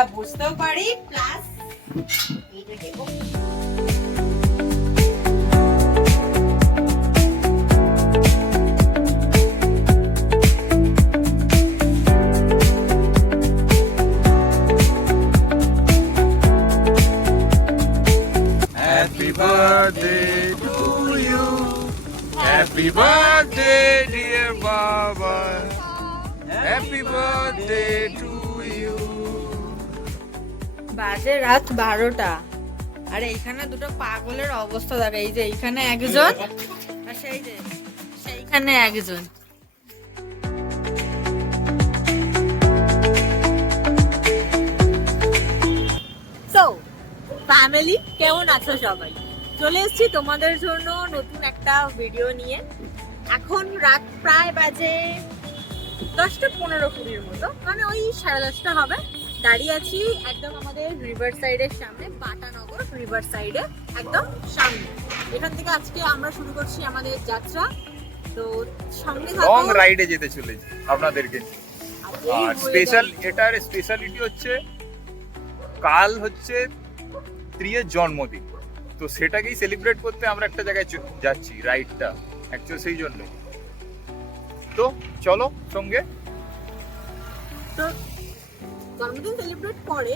আমরা বুঝতেও পারি, প্লাস এইটা দেখো Happy birthday to you. Happy birthday, dear Baba. Happy birthday to you. বাজে রাত 12টা, আর এইখানে দুটো পাগলের অবস্থা দেখো। এই যে এইখানে একজন, আর সেই যে সেইখানে একজন। সো ফ্যামিলি, কেমন আছো সবাই? চলে এসেছি তোমাদের জন্য নতুন একটা ভিডিও নিয়ে। এখন রাত প্রায় বাজে 10:15-20 মতো, মানে ওই 10:30 হবে। দাঁড়িয়ে আছি একদম আমাদের রিভার সাইডের সামনে, বাটানগর রিভার সাইডে একদম সামনে। এখান থেকে আজকে আমরা শুরু করছি আমাদের যাত্রা। তো সঙ্গে থাকো। লং রাইডে যেতে চলেছি আপনাদেরকে। আর স্পেশাল, এটার স্পেশালিটি হচ্ছে কাল হচ্ছে স্ত্রীর জন্মদিন, তো সেটাকেই সেলিব্রেট করতে আমরা একটা জায়গায় যাচ্ছি, রাইডটা অ্যাকচুয়ালি সেই জন্য। তো চলো সঙ্গে। তো জন্মদিন সেলিব্রেট করে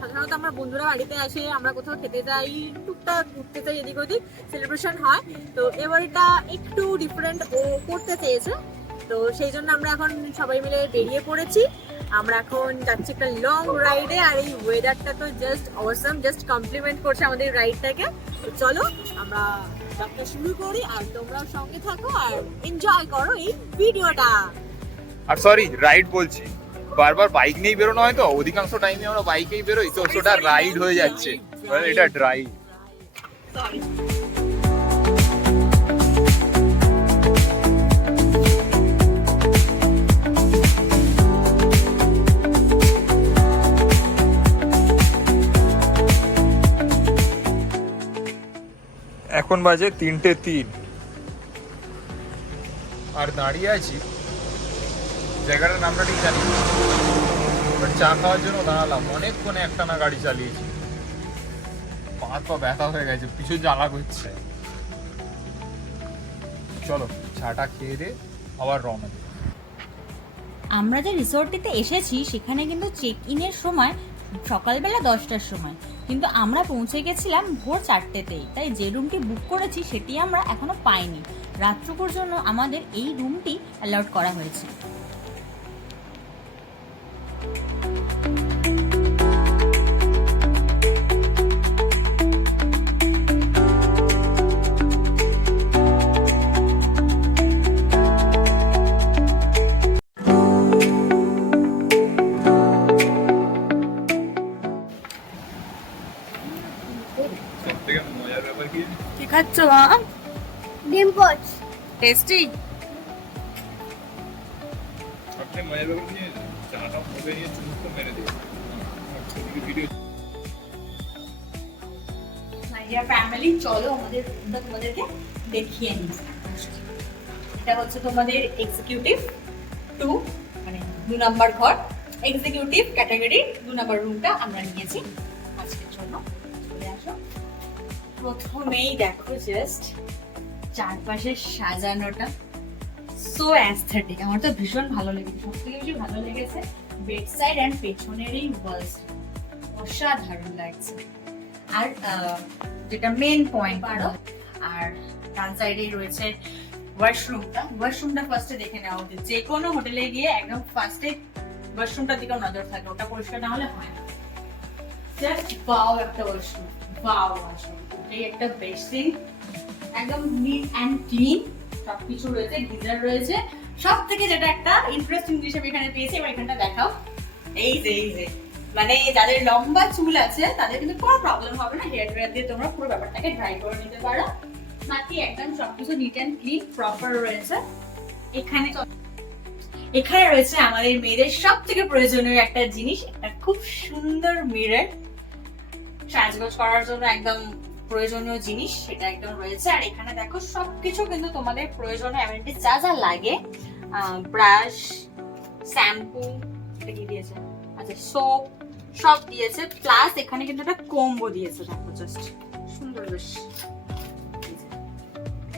সাধারণত আমরা বন্ধুরা বাড়িতে আসে, আমরা কোথাও খেতে যাই, টুকটাক ঘুরতে যাই, এদিক ওদিক সেলিব্রেশন হয়। তো এবার এটা একটু ডিফারেন্ট ও করতে চেয়েছে, তো সেই জন্য আমরা এখন সবাই মিলে বেরিয়ে পড়েছি। আমরা এখন যাচ্ছি একটা লং রাইডে, আর এই ওয়েদারটা তো জাস্ট অসাম, জাস্ট কমপ্লিমেন্ট করছে আমাদের রাইডটাকে। তো চলো আমরা যাত্রা শুরু করি, আর তোমরাও সঙ্গে থাকো আর এনজয় করো এই ভিডিওটা। আর সরি, রাইড বলছি, বারবার বাইক নিয়েই বেরোনো হয়, তো অধিকাংশ টাইমে আমরা বাইকেই বেরোই, তো ওটা রাইড হয়ে যাচ্ছে, এটা ড্রাইভ। সরি। এখন বাজে 3:03 আর দাঁড়িয়ে আছি, জায়গাটার নামটা ঠিক জানি না, বাট চা খাওয়ার জন্য দাঁড়ালাম। অনেকক্ষণে একটানা গাড়ি চালিয়েছি, পা পা ব্যথা হয়ে গেছে, পিছু জ্বালা করছে। চলো চাটা খেয়ে দে, আবার রওনা দিই। আমরা যে রিসোর্টটিতে এসেছি সেখানে কিন্তু চেক ইনের সময় সকালবেলা 10টার সময়, কিন্তু আমরা পৌঁছে গেছিলাম ভোর 4টেতেই। তাই যে রুমটি বুক করেছি সেটি আমরা এখনো পাইনি। রাতটুকুর জন্য আমাদের এই রুমটি অ্যালাউড করা হয়েছে। সবথেকে মজার ব্যাপার কি, কি খাচ্ছ মা? ডিম পোচ। টেস্টি। সবথেকে মজার ব্যাপার কি, চাটা হবে নিয়ে চুমুক মেরে দিয়ে ভিডিও। মাই ডিয়ার ফ্যামিলি, চলো আমাদের রুমটা তোমাদেরকে দেখিয়ে নিই। এটা হচ্ছে তোমাদের এক্সিকিউটিভ 2, মানে 2 নাম্বার ঘর। এক্সিকিউটিভ ক্যাটাগরি 2 নাম্বার রুমটা আমরা নিয়েছি আজকের জন্য। চলে আসো। প্রথমেই দেখো জাস্ট চারপাশে সাজানোটা, সো অ্যাস্থেটিক। আমার তো ভীষণ ভালো লেগেছে, সবথেকে বেশি ভালো লেগেছে বেড সাইড অ্যান্ড পেছনের এই ওয়ালস, অসাধারণ লাগছে। আর যেটা মেন পয়েন্ট, আর ডান সাইডে রয়েছে ওয়াশরুমটা ফার্স্টে দেখে নেওয়া উচিত। যে কোনো হোটেলে গিয়ে একদম ফার্স্টে ওয়াশরুমটার দিকে নজর থাকে, ওটা পরিষ্কার না হলে হয় না। জাস্ট ওয়াও একটা ওয়াশরুম, ওয়াও ওয়াশরুম। এই একটা বেসিন, একদম নিট অ্যান্ড ক্লিন, সবকিছু রয়েছে, গিজার রয়েছে। সব থেকে যেটা একটা ইন্টারেস্টিং জিনিস আমি এখানে পেয়েছি, এবার এখানটা দেখাও। এই যে মানে যাদের লম্বা চুল আছে তাদের কিন্তু কোনো প্রবলেম হবে না, হেয়ার ড্রায়ার দিয়ে তোমরা পুরো ব্যাপারটাকে ড্রাই করে নিতে পারো। বাকি একদম সবকিছু নিট অ্যান্ড ক্লিন প্রপার রয়েছে। এখানে রয়েছে আমাদের মেয়েদের সব থেকে প্রয়োজনীয় একটা জিনিস, একটা খুব সুন্দর মিরর, সাজগোজ করার জন্য একদম প্রয়োজনীয় জিনিস, সেটা একদম রয়েছে। আর এখানে দেখো সবকিছু কিন্তু তোমাদের প্রয়োজনীয় অ্যামেনিটিস যা যা লাগে, ব্রাশ, শ্যাম্পু, এটা কি দিয়েছে, আচ্ছা সোপ, সব দিয়েছে, প্লাস এখানে কিন্তু একটা কম্বো দিয়েছে, দেখো জাস্ট সুন্দর বেশ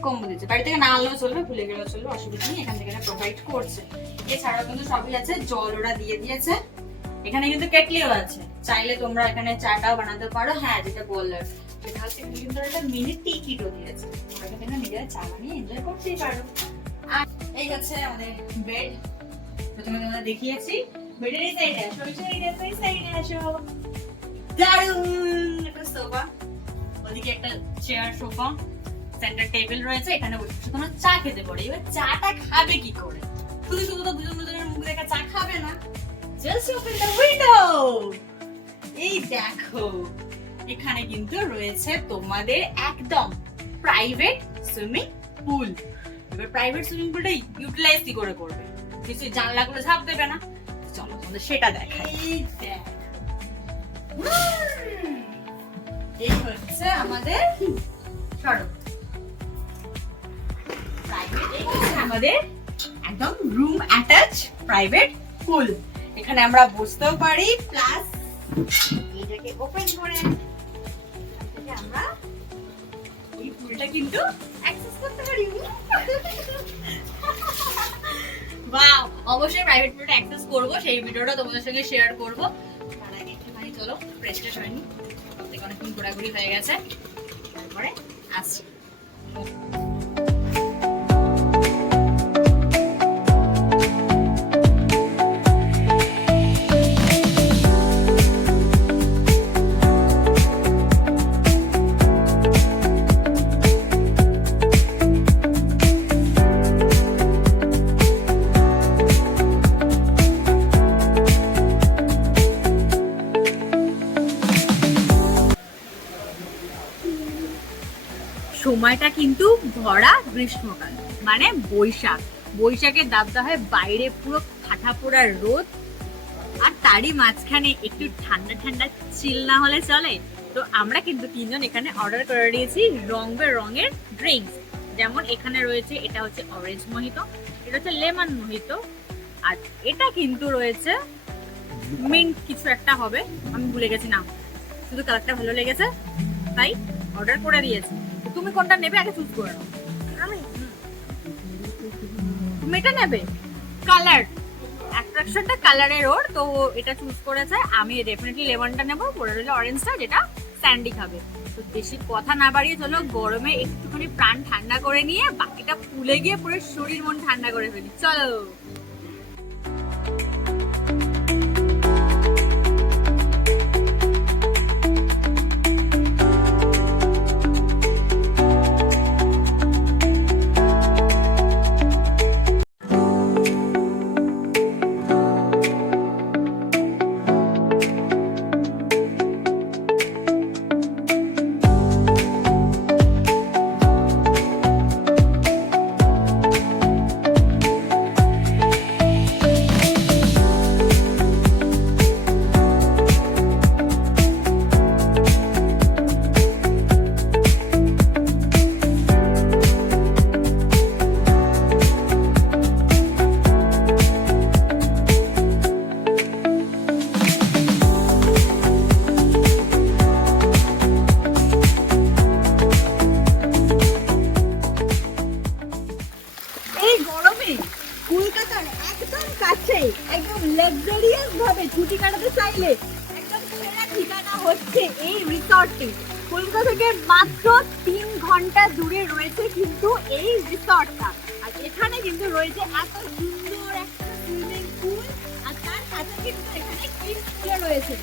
কম্বো দিয়েছে। বাড়ি থেকে না আনলেও চলবে, ভুলে গেলেও চলবে, অসুবিধা নেই, এখান থেকে প্রোভাইড করছে। এছাড়াও কিন্তু সবই আছে, জল ওরা দিয়ে দিয়েছে। এখানে কিন্তু কেটলিও আছে, চাইলে তোমরা এখানে চাটাও বানাতে পারো। হ্যাঁ, যেটা বললাম সেটা হচ্ছে কিন্তু একটা মিনি টি কিটও দিয়েছে, তোমরা কিন্তু নিজেরা চা বানিয়ে এনজয় করতেই পারো। আর এই হচ্ছে আমাদের বেড, প্রথমে তোমাদের দেখিয়েছি। বেডের এই সাইডে আসো, এই সাইডে আসো, এই সাইডে আসো, দারুণ একটা সোফা, ওদিকে একটা চেয়ার, সোফা, সেন্টার টেবিল রয়েছে। এখানে বসে তোমরা চা খেতে পারো। এবার চাটা খাবে কি করে? শুধু শুধু তো দুজনের মুখ দেখা চা খাবে না। জাস্ট ওপেন দ্য উইন্ডো, এই দেখো এখানে কিন্তু রয়েছে তোমাদের একদম প্রাইভেট সুইমিং পুল। এবার প্রাইভেট সুইমিং পুলটা ইউটিলাইজ কি করে করবে? কিছু জানলাগুলো ঝাঁপ দেবে না? চলো তোমাদের সেটা দেখাই। এই হচ্ছে আমাদের সড়ক, প্রাইভেট, এই হচ্ছে আমাদের একদম রুম অ্যাটাচ প্রাইভেট পুল। এখানে আমরা বসতেও পারি, প্লাস এটাকে ওপেন করে আমরা এই পুলটা কিন্তু অ্যাক্সেস করতে পারি। ওয়াও, অবশ্যই প্রাইভেট পুলটা অ্যাক্সেস করব, সেই ভিডিওটা তোমাদের সঙ্গে শেয়ার করব। তার আগে একটুখানি চলো ফ্রেশ ট্রেশ হয়নি, অনেকক্ষণ ঘোরাঘুরি হয়ে গেছে, তারপরে আসছি। সময়টা কিন্তু ভরা গ্রীষ্মকাল, মানে বৈশাখ। বৈশাখের দাবদা হয় বাইরে পুরো ফাটা পোড়া রোদ, আর তারই মাঝখানে একটু ঠান্ডা ঠান্ডা চিল না হলে চলে। তো আমরা কিন্তু তিনজন এখানে অর্ডার করে দিয়েছি রং বেরঙের ড্রিঙ্কস। যেমন এখানে রয়েছে, এটা হচ্ছে অরেঞ্জ মোহিতো, এটা হচ্ছে লেমন মোহিতো, আর এটা কিন্তু রয়েছে মিন্ট কিছু একটা হবে, আমি ভুলে গেছি নাম, শুধু কালারটা ভালো লেগেছে তাই অর্ডার করে দিয়েছি। তুমি কোনটা নেবে আগে চুজ করে নাও। তুমি এটা নেবে, কালার অ্যাট্রাকশনটা কালারের ওর, তো এটা চুজ করেছে। আমি ডেফিনেটলি লেমনটা নেবো, পরে রইল অরেঞ্জটা, যেটা স্যান্ডি খাবে। তো বেশি কথা না বাড়িয়ে চলো গরমে একটুখানি প্রাণ ঠান্ডা করে নিয়ে বাকিটা ফুলে গিয়ে পুরো শরীর মন ঠান্ডা করে ফেলি, চলো। লাক্সারিয়াস ভাবে ছুটি কাটাতে চাইলে একদম সেরা ঠিকানা হচ্ছে এই রিসর্টটি। কলকাতা থেকে মাত্র 3 ঘন্টা দূরে রয়েছে কিন্তু এই রিসর্টটা, আর এখানে কিন্তু রয়েছে এত সুন্দর একটা সুইমিং পুল, আর তার সাথে কিন্তু এখানে কিডস পুল রয়েছে।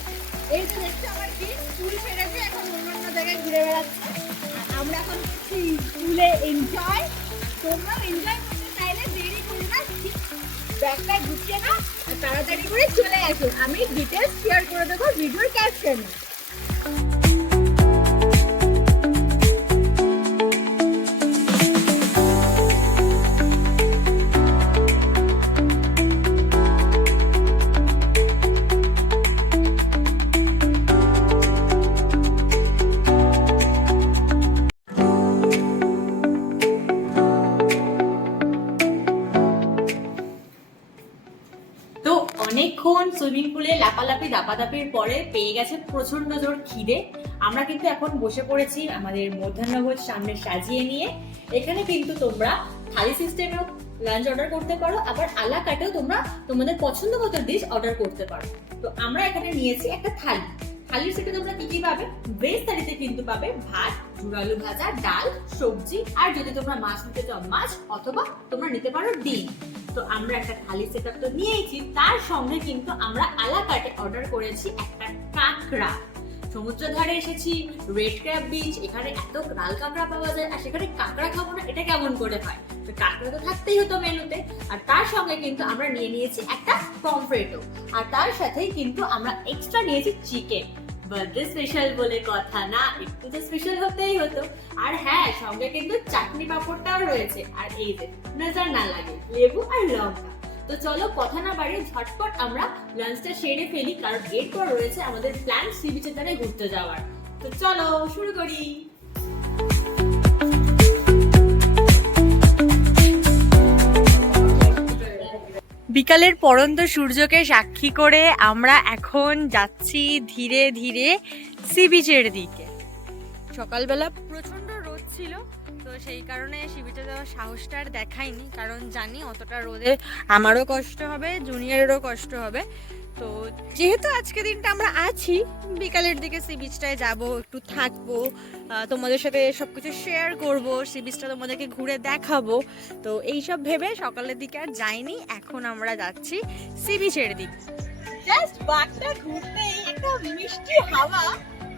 এই যে দেখছো আমার কিডস পুল ফেরেছে, এখন অন্য জায়গায় ঘুরে বেড়াচ্ছে, আর আমরা এখন করছি পুলে এনজয়। তোমরাও এনজয় করতে চাইলে দেরি করো না, ব্যাগটা গুছিয়ে নাও আর তাড়াতাড়ি করে চলে আসো। আমি ডিটেলস শেয়ার করে দেবো ভিডিওর ক্যাপশনে। অনেকক্ষণ সুইমিং পুলে লাফা লাফালাফি দাপাদাপির পরে পেয়ে গেছে প্রচন্ড জোর খিদে। আমরা কিন্তু এখন বসে পড়েছি আমাদের মধ্যাহ্নভোজ সামনে সাজিয়ে নিয়ে। এখানে কিন্তু তোমরা থালি সিস্টেমেও লাঞ্চ অর্ডার করতে পারো, আবার আলা কাটেও তোমরা তোমাদের পছন্দ মতো ডিশ অর্ডার করতে পারো। তো আমরা এখানে নিয়েছি একটা থালি। থালির সেটে তোমরা কি কি পাবে? ভেজ থালিতে কিন্তু পাবে ভাত, ঝুড়ালু ভাজা, ডাল, সবজি, আর যদি তোমরা মাছ নিতে চাও মাছ, অথবা তোমরা নিতে পারো ডিম। তো আমরা একটা থালি সেটআপ তো নিয়েছি, তার সঙ্গে কিন্তু আমরা আলা কাটে অর্ডার করেছি একটা কাঁকড়া। সমুদ্র ধারে এসেছি, রেড ক্র্যাব বিচ, এখানে এত লাল কাঁকড়া পাওয়া যায়, আর সেখানে কাঁকড়া খাবো না এটা কেমন করে হয়? তো কাঁকড়া তো থাকতেই হতো মেনুতে। আর তার সঙ্গে কিন্তু আমরা নিয়ে নিয়েছি একটা পমফ্রেটো, আর তার সাথেই কিন্তু আমরা এক্সট্রা নিয়েছি চিকেন। বার্থডে স্পেশাল বলে কথা না, একটু তো স্পেশাল হতেই হতো। আর হ্যাঁ, সঙ্গে কিন্তু চাটনি পাঁপড়টাও রয়েছে, আর এই যে নজর না লাগে লেবু আর লঙ্কা। তো চলো কথা না বাড়িয়ে ঝটপট আমরা লাঞ্চটা সেরে ফেলি, কারণ এরপর রয়েছে আমাদের প্ল্যান সি বিচের ধারে ঘুরতে যাওয়ার। তো চলো শুরু করি। বিকালের পড়ন্ত সূর্যকে সাক্ষী করে আমরা এখন যাচ্ছি ধীরে ধীরে সি বিচের দিকে। সকালবেলা প্রচন্ড রোদ ছিল, তো সেই কারণে সি বিচে যাওয়ার সাহসটা আর দেখাইনি, কারণ জানি অতটা রোদে আমারও কষ্ট হবে, জুনিয়রেরও কষ্ট হবে। তো যেহেতু আজকে দিনটা আমরা আছি, বিকালের দিকে সি বিচটায় যাবো, একটু থাকবো, তোমাদের সাথে সবকিছু শেয়ার করব, সি বিচটা তোমাদেরকে ঘুরে দেখাবো। তো এইসব ভেবে সকালের দিকে আর যাইনি, এখন আমরা যাচ্ছি সি বিচের দিকে। জাস্ট বাঘটা ঘুরতেই একটা মিষ্টি হাওয়া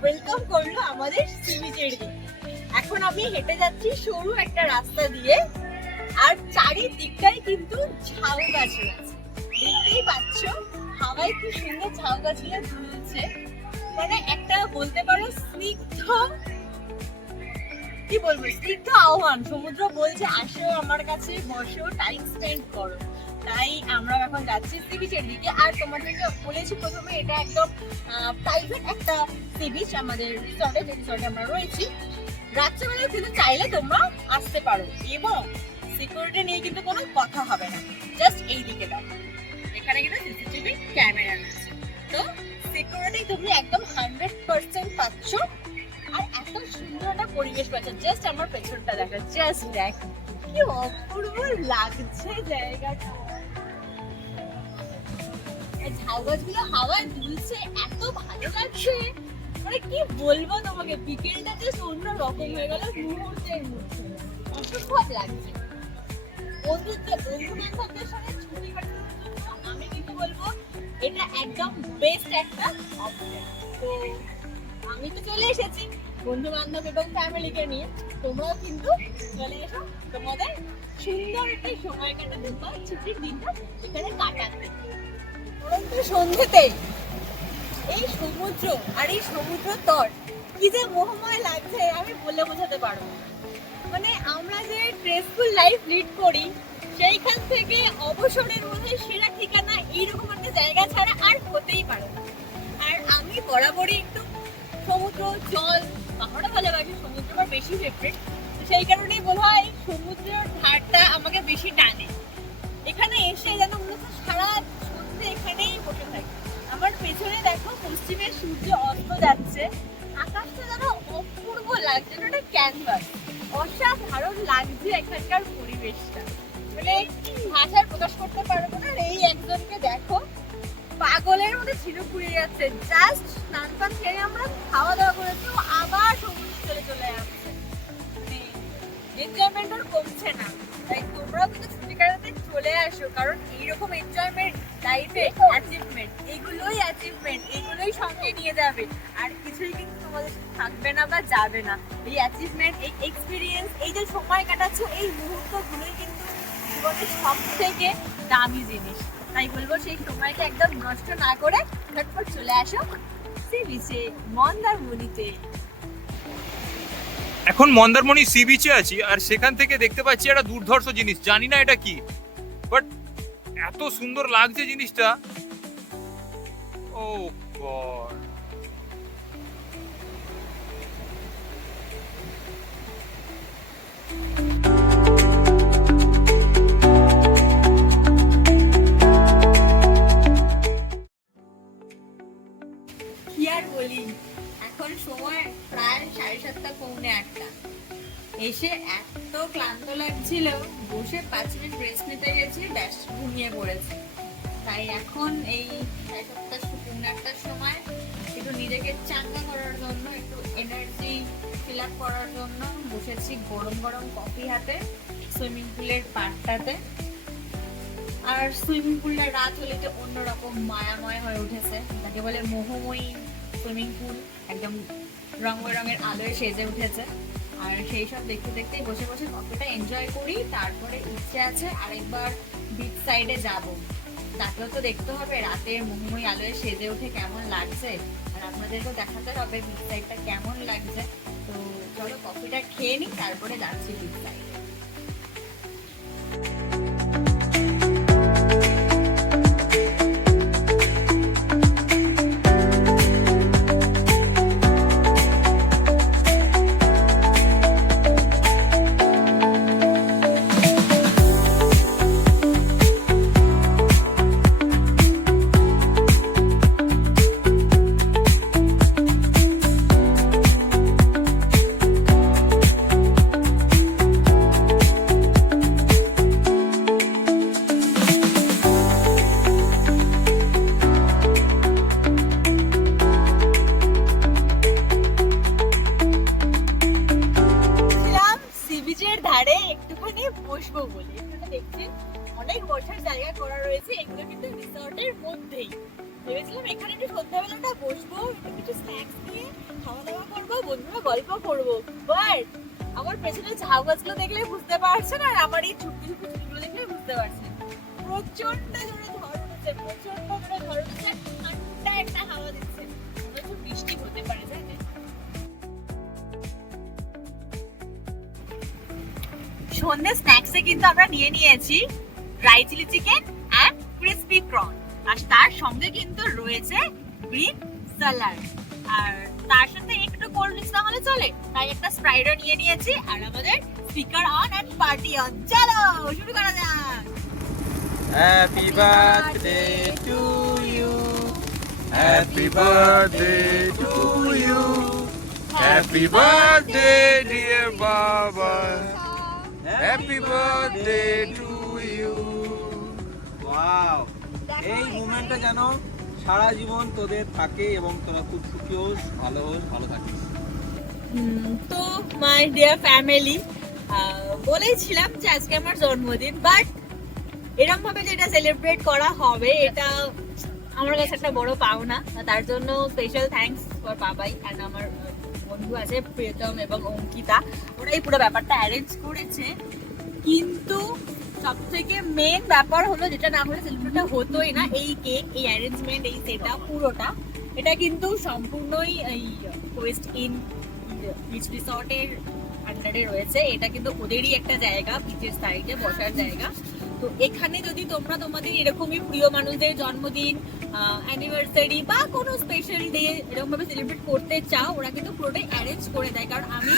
ওয়েলকাম করলো আমাদের সি বিচের দিকে। এখন আমি হেঁটে যাচ্ছি সরু একটা রাস্তা দিয়ে, আর চারিদিকটাই কিন্তু ঝাউ গাছ রয়েছে, দেখতেই পাচ্ছ হাওয়ায় কি সুন্দর ঝাউ গাছগুলো ঝুলছে। মানে একটা বলতে পারো স্নিগ্ধ, কি বলবো, স্নিগ্ধ আহ্বান। সমুদ্র বলছে আসো আমার কাছে, বসো, টাইম স্পেন্ড করো। তাই আমরা এখন যাচ্ছি সি বিচের দিকে। আর তোমাদেরকে বলেছি প্রথমে, এটা একদম প্রাইভেট একটা সি বিচ আমাদের রিসর্টে, যে রিসর্টে আমরা রয়েছি। রাত্রেবেলা কিন্তু চাইলে তোমরা আসতে পারো, এবং সিকিউরিটি নিয়ে কিন্তু কোনো কথা হবে না। জাস্ট এই দিকে দাও, এখানে কিন্তু সিসিটিভি ক্যামেরা রয়েছে, তো সিকিউরিটি তুমি একদম 100% পাচ্ছ। আর এত সুন্দর একটা পরিবেশ পাচ্ছ। জাস্ট আমার পেছনটা দেখো, জাস্ট দেখ কি অপূর্ব লাগছে জায়গাটা। ঝাউ গাছগুলো হাওয়ায় দুলছে, এত ভালো লাগছে, মানে কি বলবো তোমাকে। বিকেলটা জাস্ট অন্য রকম হয়ে গেল মুহূর্তের মধ্যে, অসম্ভব লাগছে। বন্ধু বান্ধবদের সঙ্গে ছুটি কাটানোর জন্য আমি কিন্তু বলবো এটা একদম বেস্ট একটা অপশন। তো আমি তো চলে এসেছি বন্ধু বান্ধব এবং ফ্যামিলিকে নিয়ে, তোমরাও কিন্তু চলে এসো তোমাদের সুন্দর একটা সময় কাটাতে বা ছুটির দিনটা এখানে কাটাতে। পরন্তু সন্ধ্যেতে এই সমুদ্র আর এই সমুদ্র তট কি যে মোহময় লাগছে আমি বলে বোঝাতে পারবো না। মানে আমরা যে স্ট্রেসফুল লাইফ লিড করি, সেইখান থেকে অবসরের মধ্যে সেরা ঠিকানা এইরকম একটা জায়গা ছাড়া আর হতেই পারে না। আর আমি বরাবরই একটু সমুদ্র, জল, পাহাড়ও ভালোবাসি, সমুদ্র আমার বেশি ফেভারিট। তো সেই কারণেই বলা হয় সমুদ্রের ধারটা আমাকে বেশি টানে। এখানে এসে যেন মনে হচ্ছে সারা সন্ধ্যে এখানেই বসে থাকি। আমার পেছনে দেখো পশ্চিমের সূর্য অস্ত যাচ্ছে, আকাশটা যেন অপূর্ব লাগছে, একটা ক্যানভাস। অসাধারণ লাগছে এখানকার পরিবেশটা, মানে ভাষায় প্রকাশ করতে পারবো না। এই একজনকে দেখো পাগলের মধ্যে ছিঁড়ে পুড়ে যাচ্ছে। জাস্ট স্নান পান খেয়ে আমরা খাওয়া দাওয়া করেছি, আবার সমুদ্রে চলে যাচ্ছে। এনজয়মেন্ট আর কমছে না। তাই তোমরাও কিন্তু ছুটি কাটাতে চলে আসো, কারণ এইরকম এনজয়মেন্ট লাইফে অ্যাচিভমেন্ট, এগুলোই অ্যাচিভমেন্ট, এগুলোই সঙ্গে নিয়ে যাবে। আর কিছুই কিন্তু তোমাদের থাকবে না বা যাবে না। এই অ্যাচিভমেন্ট, এই এক্সপিরিয়েন্স, এই যে সময় কাটাচ্ছ, এই মুহূর্তগুলোই কিন্তু জীবনের সব থেকে দামি জিনিস। তাই বলবো সেই সময়টা একদম নষ্ট না করে ঝটপট চলে আসো সি বিচে, মন্দারমণিতে। এখন মন্দারমণি সি বিচে আছি, আর সেখান থেকে দেখতে পাচ্ছি একটা দুর্ধর্ষ জিনিস, জানি না এটা কি, বাট এত সুন্দর লাগছে জিনিসটা। ও গড, কি আর বলি, এখন সময় প্রায় 7:30 পৌনে 8টা। এসে এত ক্লান্ত লাগছিল, বসে 5 মিনিট রেস্ট নিতে গেছি, ব্যাস ঘুমিয়ে পড়েছি। তাই এখন এই 7:30 পৌনে 8টার সময় একটু নিজেকে চাঙ্গা করার জন্য, একটু এনার্জি ফিল আপ করার জন্য বসেছি গরম গরম কফি হাতে সুইমিং পুলের পাড়টাতে। আর সুইমিং পুলটা রাত হলে তো অন্যরকম মায়াময় হয়ে উঠেছে, তাকে বলে মোহময়ী সুইমিং পুল, একদম রং বেরঙের আলোয় সেজে উঠেছে। আর সেই সব দেখতে দেখতেই বসে বসে কতটা এনজয় করি। তারপরে ইচ্ছে আছে আরেকবার বিচ সাইডে যাব, তাকেও তো দেখতে হবে রাতের মোহময়ী আলোয় সেজে উঠে কেমন লাগছে, আর আপনাদেরকেও দেখাতে হবে বিচ সাইডটা কেমন লাগছে। তো চলো কফিটা খেয়ে নিই, তারপরে যাচ্ছি বিচ সাইডে। ধারে একটুখানি বসবো বলে। এখানে দেখছেন অনেক বসার জায়গা করা রয়েছে, এগুলো কিন্তু রিসর্টের মধ্যেই। ভেবেছিলাম এখানে একটু সন্ধ্যাবেলাটা বসবো, একটু কিছু স্ন্যাক্স নিয়ে খাওয়া দাওয়া করবো, বন্ধুরা গল্প করবো। বাট আমার পেছনে ঝাউ গাছগুলো দেখলে বুঝতে পারছেন, আর আমার এই চুটকি চুটকি চুটকিগুলো দেখলে বুঝতে পারছেন প্রচন্ড জোরে ঝড় উঠেছে, প্রচন্ড জোরে ঝড় উঠেছে, ঠান্ডা একটা হাওয়া দিচ্ছে, হয়তো বৃষ্টি হতে পারে, জানেন। সন্ধ্যে স্ন্যাক্সে কিন্তু আমরা নিয়ে নিয়েছি dry chilli chicken and crispy prawn, আর তার সঙ্গে কিন্তু রয়েছে গ্রিন স্যালাড, আর তার সাথে একটু কোল্ড ড্রিঙ্কস না হলে চলে, তাই একটা স্প্রাইটও নিয়ে নিয়েছি। আর আমাদের speaker on and party on, চলো শুরু করা যাক। Happy birthday to you. Happy birthday to you. Happy birthday dear Baba, happy birthday to you. Wow. এই মোমেন্টটা যেন সারা জীবন তোদের থাকে এবং তোরা খুব সুখী হোস, ভালো থাকিস। তো মাই ডিয়ার ফ্যামিলি, বলেছিলাম যে আজকে আমার জন্মদিন, বাট এরকম ভাবে যেটা সেলিব্রেট করা হবে এটা আমার কাছে একটা বড় পাওনা। তার জন্য স্পেশাল থ্যাঙ্কস ফর বাবাই অ্যান্ড আমার বন্ধু আছে প্রিয়তম এবং অঙ্কিতা, ওরাই পুরো ব্যাপারটা অ্যারেঞ্জ করেছে। কিন্তু সব থেকে মেন ব্যাপার হলো, যেটা না হলে সেলিব্রেটটা হতোই না, এই কেক, এই অ্যারেঞ্জমেন্ট, এই সেটআপ পুরোটা, এটা কিন্তু সম্পূর্ণই এই কোয়েস্ট ইন বিচ রিসর্টের আন্ডারে রয়েছে। এটা কিন্তু ওদেরই একটা জায়গা, বিচের সাইডে বসার জায়গা। তো এখানে যদি তোমরা তোমাদের এরকমই প্রিয় মানুষদের জন্মদিন, অ্যানিভার্সারি বা কোনো স্পেশাল ডে এরকম ভাবে সেলিব্রেট করতে চাও, ওরা কিন্তু পুরোটাই অ্যারেঞ্জ করে দেয়। কারণ আমি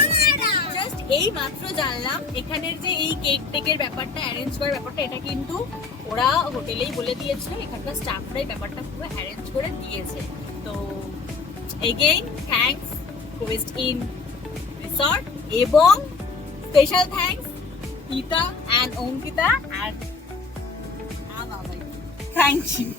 জাস্ট এই মাত্র জানলাম এখানের যে এই কেক টেকের ব্যাপারটা, অ্যারেঞ্জ করার ব্যাপারটা, এটা কিন্তু ওরা হোটেলেই বলে দিয়েছিল, এখানকার স্টাফরাই ব্যাপারটা পুরো অ্যারেঞ্জ করে দিয়েছে। তো again thanks quest in resort, এবং special thanks Ita and Onkita and Babai. Thank you.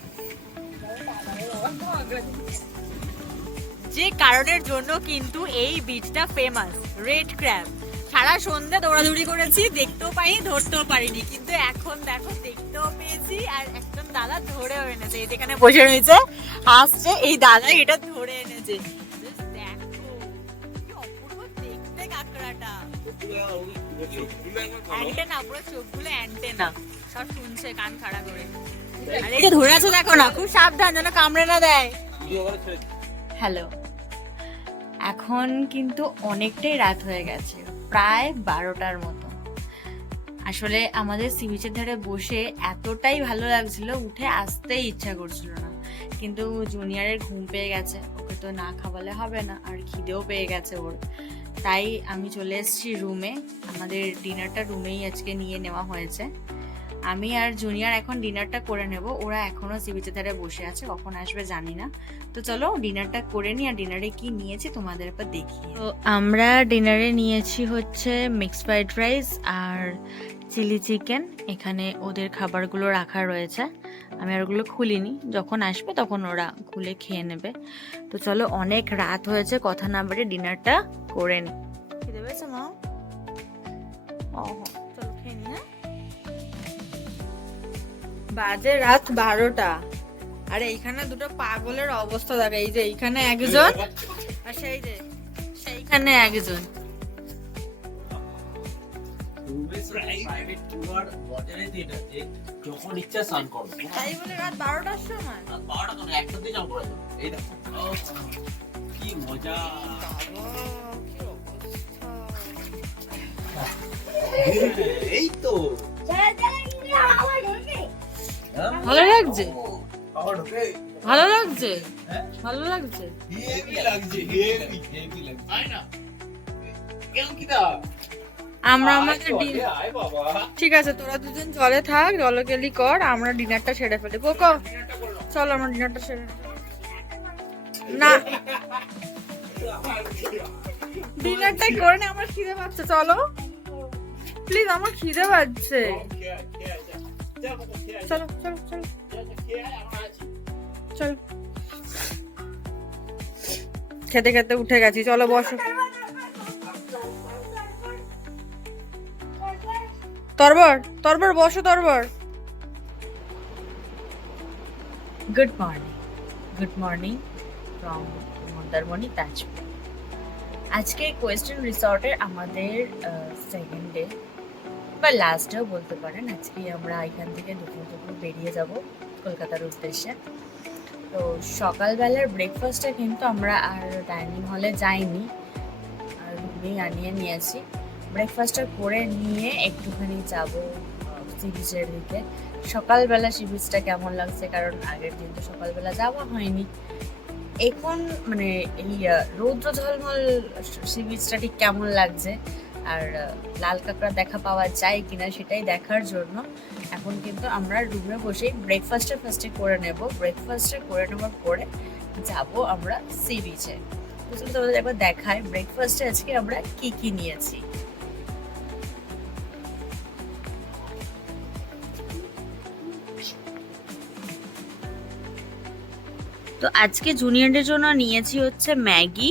যে কারণের জন্য কিন্তু এই বিচটা ফেমাস, রেড ক্র্যাব। সারা সন্ধ্যা দৌড়াদৌড়ি করেছি, দেখতেও পাইনি, ধরতেও পারিনি, কিন্তু এখন দেখো দেখতেও পেয়েছি, আর একদম দাদা ধরেও এনেছে। এই যেখানে বসে রয়েছে হাসছে, এই দাদা এটা ধরে এনেছে। দেখো কি অপূর্ব দেখতে কাঁকড়াটা, অ্যান্টেনা, পুরো চোখগুলো অ্যান্টেনা, সব শুনছে কান খাড়া করে। আর এই যে ধরে আছে দেখো না, খুব সাবধান যেন কামড়ে না দেয়। হ্যালো, এখন কিন্তু অনেকটাই রাত হয়ে গেছে, প্রায় 12টার মতো। আসলে আমাদের সি বিচের ধারে বসে এতটাই ভালো লাগছিল, উঠে আসতেই ইচ্ছা করছিল না, কিন্তু জুনিয়রের ঘুম পেয়ে গেছে, ওকে তো না খাওয়ালে হবে না, আর খিদেও পেয়ে গেছে ওর। তাই আমি চলে এসেছি রুমে, আমাদের ডিনারটা রুমেই আজকে নিয়ে নেওয়া হয়েছে। আমি আর জুনিয়র এখন ডিনারটা করে নেব, ওরা এখনো সি বিচের ধারে বসে আছে, কখন আসবে জানি না। তো চলো ডিনারটা করে নিই, আর ডিনারে কি নিয়েছি তোমাদের এবার দেখি। তো আমরা ডিনারে নিয়েছি হচ্ছে মিক্সড ফ্রাইড রাইস আর চিলি চিকেন। এখানে ওদের খাবারগুলো রাখা রয়েছে, আমি আর ওগুলো খুলিনি, যখন আসবে তখন ওরা খুলে খেয়ে নেবে। তো চলো অনেক রাত হয়েছে, কথা না বাড়ি ডিনারটা করে নি। খেতে পেয়েছে মা? ও চলো খেয়ে নি। হ্যাঁ, বাজে রাত 12টা, আর এইখানে দুটো পাগলের অবস্থা দেখে, এই যে এইখানে একজন আর সেইখানে একজন। যখন ইচ্ছা স্নান করো, তাই বলে রাত 12টার সময় 12টা তো একটা দিয়ে যাও করে দাও। এই দেখো কি মজা। এই তো ভালো লাগছে, ভালো লাগছে, ভালো লাগছে। হেভি লাগছে, হেভি হেভি লাগছে, তাই না? কেমন কি দা আমরা আমাদের আয় বাবা। ঠিক আছে, তোরা দুজন জলে থাক, জলকেলি কর, আমরা ডিনারটা সেরে ফেলি। কোকো চলো আমরা ডিনারটা সেরে না, ডিনারটা করে নে, আমার খিদে পাচ্ছে। চলো প্লিজ, আমার খিদে পাচ্ছে। চলো চলো চলো চলো, খেতে খেতে উঠে গেছি, চলো বসো। তরবর তরবর বসো, তরবর। Good morning from Mandarmani Tajpur. আজকে কোয়েস্টেন রিসর্টের আমাদের সেকেন্ড ডে বা লাস্ট ডেও বলতে পারেন। আজকে আমরা এখান থেকে দুপুর বেরিয়ে যাব কলকাতার উদ্দেশ্যে। তো সকালবেলার ব্রেকফাস্টে কিন্তু আমরা আর ডাইনিং হলে যাইনি, আর রুমেই আনিয়ে নিয়েছি। ব্রেকফাস্টটা করে নিয়ে একটুখানি যাব সি বিচের দিকে। সকালবেলা সি বিচটা কেমন লাগছে, কারণ আগের দিন তো সকালবেলা যাওয়া হয়নি। এখন মানে এই রৌদ্র ঝলমল সি বিচটা ঠিক কেমন লাগছে, আর লাল কাঁকড়া দেখা পাওয়া যায় কিনা সেটাই দেখার জন্য এখন কিন্তু আমরা রুমে বসেই ব্রেকফাস্টটা ফার্স্টে করে নেব। ব্রেকফাস্টটা করে নেওয়ার পরে যাব আমরা সি বিচে। বুঝলে, তোমাদের একবার দেখায় ব্রেকফাস্টে আজকে আমরা কি কি নিয়েছি। তো আজকে জুনিয়রদের জন্য নিয়েছি হচ্ছে ম্যাগি,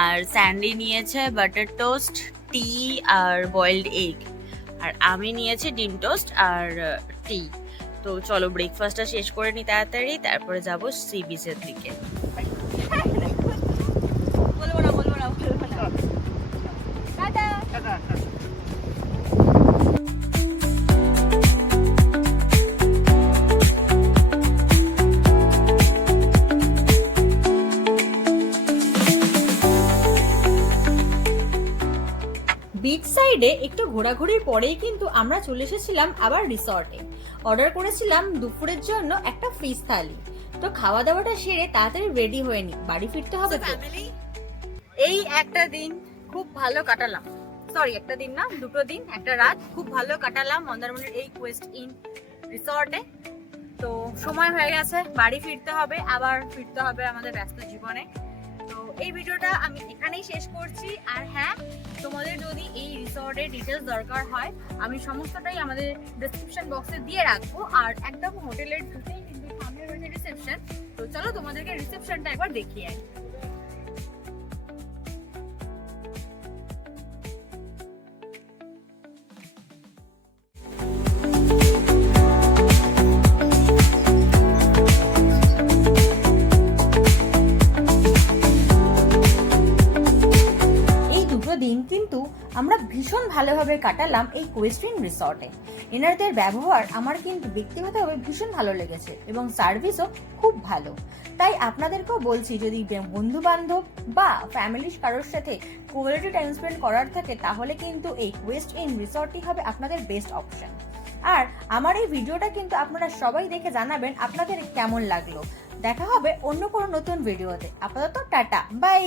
আর স্যান্ডি নিয়েছে বাটার টোস্ট, টি আর বয়েলড এগ, আর আমি নিয়েছি ডিম টোস্ট আর টি। তো চলো ব্রেকফাস্টটা শেষ করে নিই তাড়াতাড়ি, তারপরে যাব সি বিচের দিকে। বিচ সাইডে একটু ঘোরাঘুরির পরেই কিন্তু আমরা চলে এসেছিলাম আবার রিসর্টে। অর্ডার করেছিলাম দুপুরের জন্য একটা ফিশ থালি। তো খাওয়া দাওয়াটা সেরে তাড়াতাড়ি রেডি হয়ে নি, বাড়ি ফিরতে হবে তো। এই একটা দিন খুব ভালো কাটালাম, সরি একটা দিন না, দুটো দিন একটা রাত খুব ভালো কাটালাম মন্দারমণির এই কোয়েস্ট ইন রিসর্টে। তো সময় হয়ে গেছে, বাড়ি ফিরতে হবে, আবার ফিরতে হবে আমাদের ব্যস্ত জীবনে। তো এই ভিডিওটা আমি এখানেই শেষ করছি। আর হ্যাঁ, তোমাদের যদি এই রিসর্টের ডিটেলস দরকার হয় আমি সমস্তটাই আমাদের ডেসক্রিপশন বক্সে দিয়ে রাখবো। আর একদম হোটেলের ঢুকেই কিন্তু সামনে রয়েছে রিসেপশন। তো চলো তোমাদেরকে রিসেপশনটা একবার দেখিয়ে আনি। দিন কিন্তু আমরা ভীষণ ভালোভাবে কাটালাম এই কোয়েস্টিন রিসর্টে। এনারদের ব্যবহার আমার কিন্তু ব্যক্তিগতভাবে ভীষণ ভালো লেগেছে এবং সার্ভিসও খুব ভালো। তাই আপনাদেরকেও বলছি, যদি বন্ধু বান্ধব বা ফ্যামিলির কারোর সাথে কোয়ালিটি টাইম স্পেন্ড করার থাকে তাহলে কিন্তু এই কোয়েস্ট ইন রিসর্টই হবে আপনাদের বেস্ট অপশন। আর আমার এই ভিডিওটা কিন্তু আপনারা সবাই দেখে জানাবেন আপনাদের কেমন লাগলো। দেখা হবে অন্য কোনো নতুন ভিডিওতে। আপাতত টাটা, বাই।